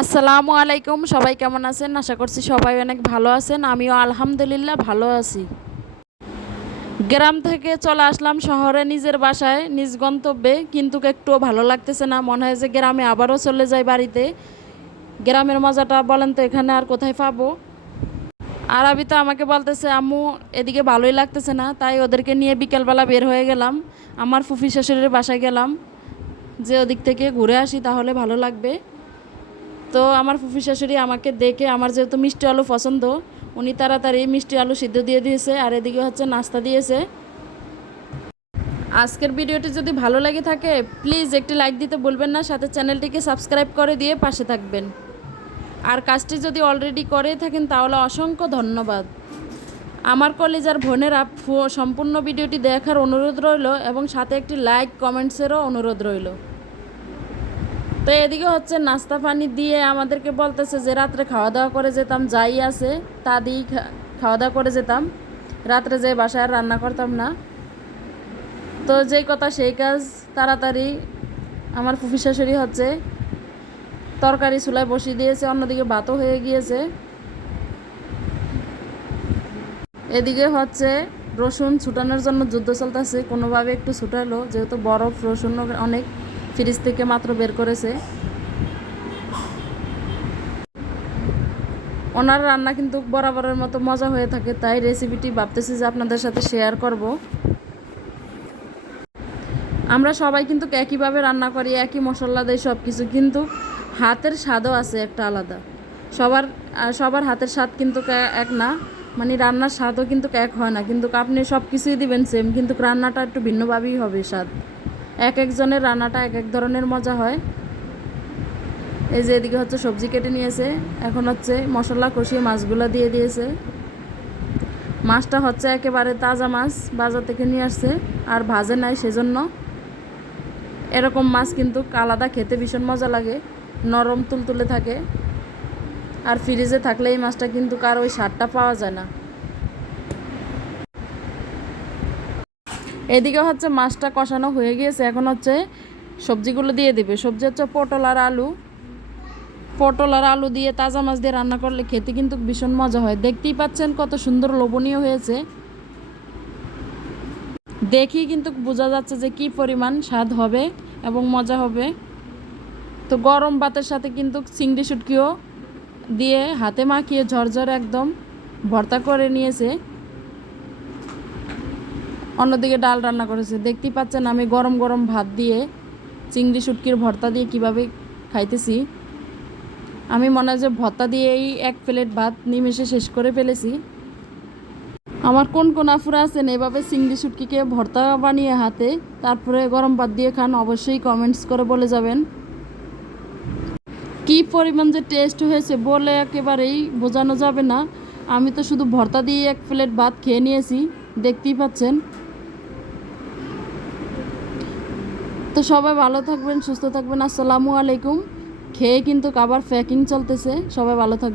আসসালামু আলাইকুম, সবাই কেমন আছেন? আশা করছি সবাই অনেক ভালো আছেন। আমিও আলহামদুলিল্লাহ ভালো আছি। গ্রাম থেকে চলে আসলাম শহরে নিজের বাসায়, নিজ গন্তব্যে। কিন্তু একটুও ভালো লাগতেছে না, মনে হয় যে গ্রামে আবারও চলে যাই বাড়িতে। গ্রামের মজাটা বলেন তো, এখানে আর কোথায় পাবো? আর আবি তো আমাকে বলতেছে, আম্মু, এদিকে ভালোই লাগতেছে না। তাই ওদেরকে নিয়ে বিকেলবেলা বের হয়ে গেলাম। আমার ফুফি শাশুড়ির বাসায় গেলাম। যে ওদিক থেকে ঘুরে আসি, তাহলে ভালো লাগবে। তো আমার ফুফি শাশুড়ি আমাকে দেখে আমার যেহেতু মিষ্টি আলু পছন্দ, উনি তাড়াতাড়ি মিষ্টি আলু সিদ্ধ দিয়ে দিয়েছে আর এদিকে হচ্ছে নাস্তা দিয়েছে। আজকের ভিডিওটি যদি ভালো লাগে থাকে প্লিজ একটি লাইক দিতে বলবেন না, সাথে চ্যানেলটিকে সাবস্ক্রাইব করে দিয়ে পাশে থাকবেন। আর কাজটি যদি অলরেডি করে থাকেন, তাহলে অসংখ্য ধন্যবাদ। আমার কলেজার বোনেরা ফু- সম্পূর্ণ ভিডিওটি দেখার অনুরোধ রইল এবং সাথে একটি লাইক কমেন্টসেরও অনুরোধ রইল। তো এদিকে হচ্ছে নাস্তা পানি দিয়ে আমাদেরকে বলতেছে যে, রাত্রে খাওয়া দাওয়া করে যেতাম, যাই আছে, তা দিয়েই খাওয়া দাওয়া করে যেতাম। রাত্রে যে বাসায় রান্না করতাম না। তো যেই কথা, সেই কাজ তাড়াতাড়ি আমার ফুফি শাশুড়ি হচ্ছে তরকারি চুলায় বসিয়ে দিয়েছে, অন্যদিকে ভাতও হয়ে গিয়েছে। এদিকে হচ্ছে রসুন ছুটানোর জন্য যুদ্ধ চলতেছে, কোনোভাবে একটু ছুটালো, যেহেতু বরফ, রসুন অনেক। ফ্রিজ থেকে মাত্র বের করেছে। ওনার রান্না কিন্তু বরাবরের মতো মজা হয়ে থাকে, তাই রেসিপিটি ভাবতেছি যে আপনাদের সাথে শেয়ার করব। আমরা সবাই কিন্তু একইভাবে রান্না করি, একই মশলা দেয় সব কিছু কিন্তু হাতের স্বাদও আছে একটা আলাদা। সবার সবার হাতের স্বাদ কিন্তু এক না মানে রান্নার স্বাদও কিন্তু এক হয় না, কিন্তু আপনি সব কিছুই দিবেন সেম কিন্তু রান্নাটা একটু ভিন্নভাবেই হবে স্বাদ। এক একজনের রান্নাটা এক এক ধরনের মজা হয়। এই যে এদিকে হচ্ছে সবজি কেটে নিয়েছে। এখন হচ্ছে মশলা কষিয়ে মাছগুলো দিয়ে দিয়েছে। মাছটা হচ্ছে একেবারে তাজা মাছ, বাজার থেকে নিয়ে আসছে, আর ভাজে নাই সেজন্য। এরকম মাছ কিন্তু আলাদা খেতে ভীষণ মজা লাগে, নরম তুলতুলে থাকে। আর ফ্রিজে থাকলে এই মাছটা কিন্তু কার ওই স্বাদটা পাওয়া যায় না। এদিকে হচ্ছে মাছটা কষানো হয়ে গিয়েছে, এখন হচ্ছে সবজিগুলো দিয়ে দিবে। সবজি হচ্ছে পটল আর আলু। পটল আর আলু দিয়ে তাজা মাছ দিয়ে রান্না করলে খেতে কিন্তু ভীষণ মজা হয়। দেখতেই পাচ্ছেন কত সুন্দর লোভনীয় হয়েছে। দেখি কিন্তু বোঝা যাচ্ছে যে কি পরিমাণ স্বাদ হবে এবং মজা হবে। তো গরম ভাতের সাথে কিন্তু চিংড়ি শুটকিও দিয়ে হাতে মাখিয়ে ঝরঝর একদম ভর্তা করে নিয়েছে। অন্যদিকে ডাল রান্না করেছে। দেখতেই পাচ্ছেন আমি গরম গরম ভাত দিয়ে চিংড়ি শুটকির ভর্তা দিয়ে কীভাবে খাইতেছি। আমি মনে হয় যে ভর্তা দিয়েই এক প্লেট ভাত নিমেষে শেষ করে ফেলেছি। আমার কোন কোন আফুরা আছেন, এভাবে চিংড়ি শুটকিকে ভর্তা বানিয়ে হাতে, তারপরে গরম ভাত দিয়ে খান, অবশ্যই কমেন্টস করে বলে যাবেন। কি পরিমাণ যে টেস্ট হয়েছে বলে একেবারেই বোঝানো যাবে না। আমি তো শুধু ভর্তা দিয়ে এক প্লেট ভাত খেয়ে নিয়েছি, দেখতেই পাচ্ছেন। তো সবাই ভালো থাকবেন, সুস্থ থাকবেন। আসসালামু আলাইকুম। খেয়ে কিন্তু আবার প্যাকিং চলতেছে। সবাই ভালো থাকবেন।